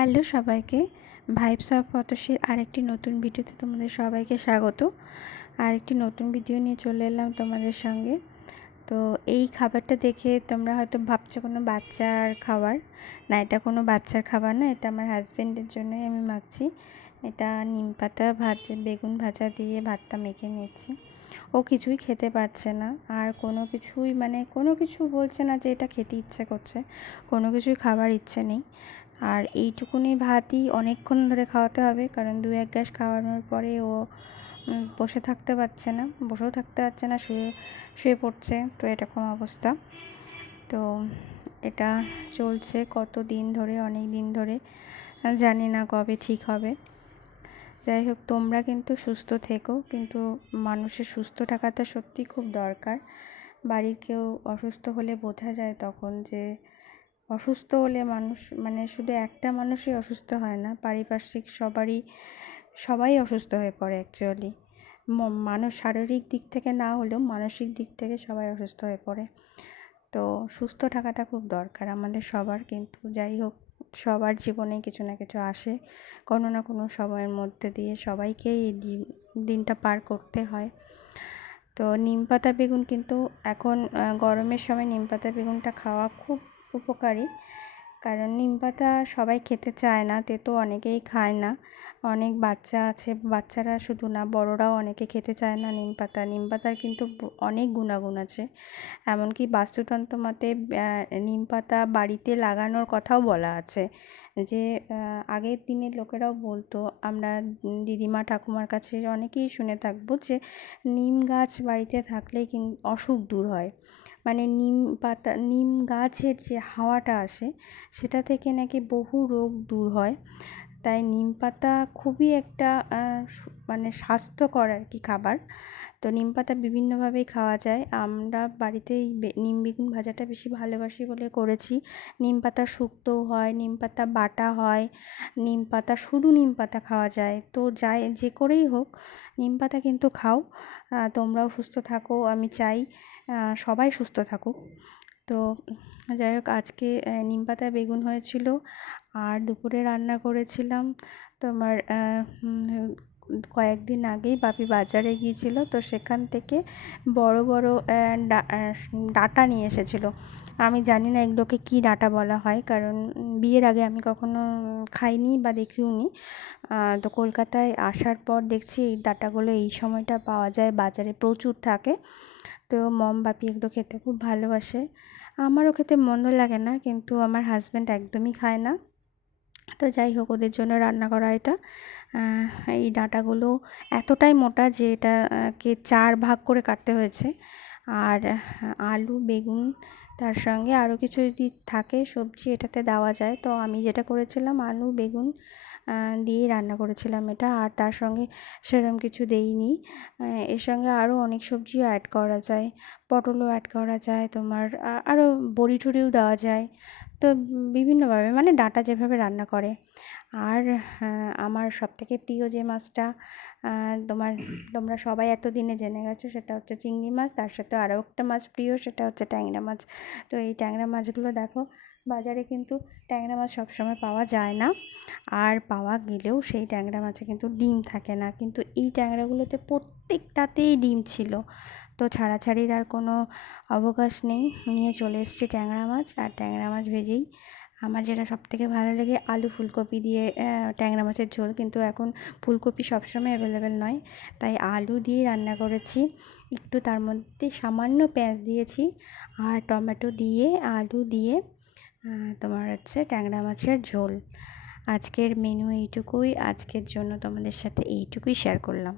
Hello সবাইকে, vibes of পতশীর আরেকটি নতুন ভিডিওতে তোমাদের সবাইকে স্বাগত। আরেকটি নতুন ভিডিও নিয়ে চলে এলাম তোমাদের সঙ্গে। তো এই খাবারটা দেখে তোমরা হয়তো ভাবছো কোনো বাচ্চার খাবার। না, এটা কোনো বাচ্চার খাবার না, এটা আমার হাজব্যান্ডের জন্যই আমি মাখছি। এটা নিম পাতা বেগুন ভাজা দিয়ে ভাতটা মেখে নিচ্ছি। ও কিছুই খেতে পারছে না, আর কোনো কিছু বলছে না যে এটা খেতে ইচ্ছে করছে, কোনো কিছুই খাবার ইচ্ছে নেই। আর এইটুকুনি ভাতই অনেকক্ষণ ধরে খাওয়াতে হবে, কারণ 2-1 গ্লাস খাওয়ানোর পরে ও বসেও থাকতে পারছে না, শুয়ে পড়ছে। তো এরকম অবস্থা। তো এটা চলছে অনেক দিন ধরে, জানি না কবে ঠিক হবে। যাই হোক, তোমরা কিন্তু সুস্থ থেকো, কিন্তু মানুষের সুস্থ থাকাটা সত্যি খুব দরকার। বাড়ির কেউ অসুস্থ হলে বোঝা যায় তখন যে অসুস্থ হলে শুধু একটা মানুষই অসুস্থ হয় না, পারিপার্শ্বিক সবাই অসুস্থ হয়ে পড়ে অ্যাকচুয়ালি। মানুষ শারীরিক দিক থেকে না হলেও মানসিক দিক থেকে সবাই অসুস্থ হয়ে পড়ে। তো সুস্থ থাকাটা খুব দরকার আমাদের সবার। কিন্তু যাই হোক, সবার জীবনে কিছু না কিছু আসে, কোনো না কোনো সময়ের মধ্যে দিয়ে সবাইকেই এই দিনটা পার করতে হয়। তো নিম পাতা বেগুন কিন্তু এখন গরমের সময় নিম পাতা বেগুনটা খাওয়া খুব উপকারী, কারণ নিম পাতা সবাই খেতে চায় না, তেতো অনেকেই খায় না। অনেক বাচ্চা আছে, বাচ্চারা শুধু না, বড়রাও অনেকে খেতে চায় না নিম পাতার কিন্তু অনেক গুণাগুণ আছে। এমনকি বাস্তুতন্ত্র মতে নিম পাতা বাড়িতে লাগানোর কথাও বলা আছে। যে আগের দিনের লোকেরাও বলতো, আমরা দিদিমা ঠাকুমার কাছে অনেকেই শুনে থাকবো যে নিম গাছ বাড়িতে থাকলে অসুখ দূর হয়। মানে নিম গাছের যে হাওয়াটা আসে সেটা থেকে নাকি বহু রোগ দূর হয়। তাই নিম পাতা খুবই একটা স্বাস্থ্যকর আর কি খাবার। তো নিম পাতা বিভিন্নভাবেই খাওয়া যায়। আমরা বাড়িতে এই নিম বেগুন ভাজাটা বেশি ভালোবাসি বলে করেছি। নিম পাতা শুক্তোও হয়, নিম পাতা বাটা হয়, শুধু নিম পাতা খাওয়া যায়। তো যে করেই হোক, নিম পাতা কিন্তু খাও। তোমরাও সুস্থ থাকো, আমি চাই সবাই সুস্থ থাকুক। তো যাই হোক, আজকে নিম পাতা বেগুন হয়েছিল। আর দুপুরে রান্না করেছিলাম তোমার কয়েকদিন আগেই বাপি বাজারে গিয়েছিল, তো সেখান থেকে বড় বড় ডাঁটা নিয়ে এসেছিল। আমি জানি না এগুলোকে কী ডাঁটা বলা হয়, কারণ বিয়ের আগে আমি কখনো খাইনি বা দেখিওনি। তো কলকাতায় আসার পর দেখছি এই ডাঁটাগুলো এই সময়টা পাওয়া যায়, বাজারে প্রচুর থাকে। তো বাপি এগুলো খেতে খুব ভালোবাসে, আমারও খেতে মন্দ লাগে না, কিন্তু আমার হাজব্যান্ড একদমই খায় না। তো যাই হোক, ওদের জন্য রান্না করা এটা। এই ডাঁটাগুলো এতটাই মোটা যে এটাকে 4 ভাগ করে কাটতে হয়েছে। আর আলু, বেগুন, তার সঙ্গে আরও কিছু যদি থাকে সবজি এটাতে দেওয়া যায়। তো আমি যেটা করেছিলাম, আলু বেগুন দিয়েই রান্না করেছিলাম এটা, আর তার সঙ্গে সেরকম কিছু দেইনি। এর সঙ্গে আরও অনেক সবজিও অ্যাড করা যায়, পটলও অ্যাড করা যায়, তোমার আরও বড়ি টড়িও দেওয়া যায়। তো বিভিন্নভাবে ডাঁটা যেভাবে রান্না করে। আর আমার সবথেকে প্রিয় যে মাছটা তোমরা সবাই এতদিনে জেনে গেছো, সেটা হচ্ছে চিংড়ি মাছ। তার সাথে আরও একটা মাছ প্রিয়, সেটা হচ্ছে ট্যাংরা মাছ। তো এই ট্যাংরা মাছগুলো দেখো, বাজারে কিন্তু ট্যাংরা মাছ সবসময় পাওয়া যায় না, আর পাওয়া গেলেও সেই ট্যাংরা মাছে কিন্তু ডিম থাকে না। কিন্তু এই ট্যাংরাগুলোতে প্রত্যেকটাতেই ডিম ছিল। তো ছাড়াছাড়ির আর কোনো অবকাশ নেই, নিয়ে চলে এসেছি ট্যাংরা মাছ। আর ট্যাংরা মাছ ভেজেই আমার যেটা সবথেকে ভালো লাগে, আলু ফুলকপি দিয়ে ট্যাংরা মাছের ঝোল। কিন্তু এখন ফুলকপি সবসময় অ্যাভেলেবেল নয়, তাই আলু দিয়ে রান্না করেছি। একটু তার মধ্যে সামান্য পেঁয়াজ দিয়েছি, আর টমেটো দিয়ে আলু দিয়ে তোমার হচ্ছে ট্যাংরা মাছের ঝোল। আজকের মেনু এইটুকুই, আজকের জন্য তোমাদের সাথে এইটুকুই শেয়ার করলাম।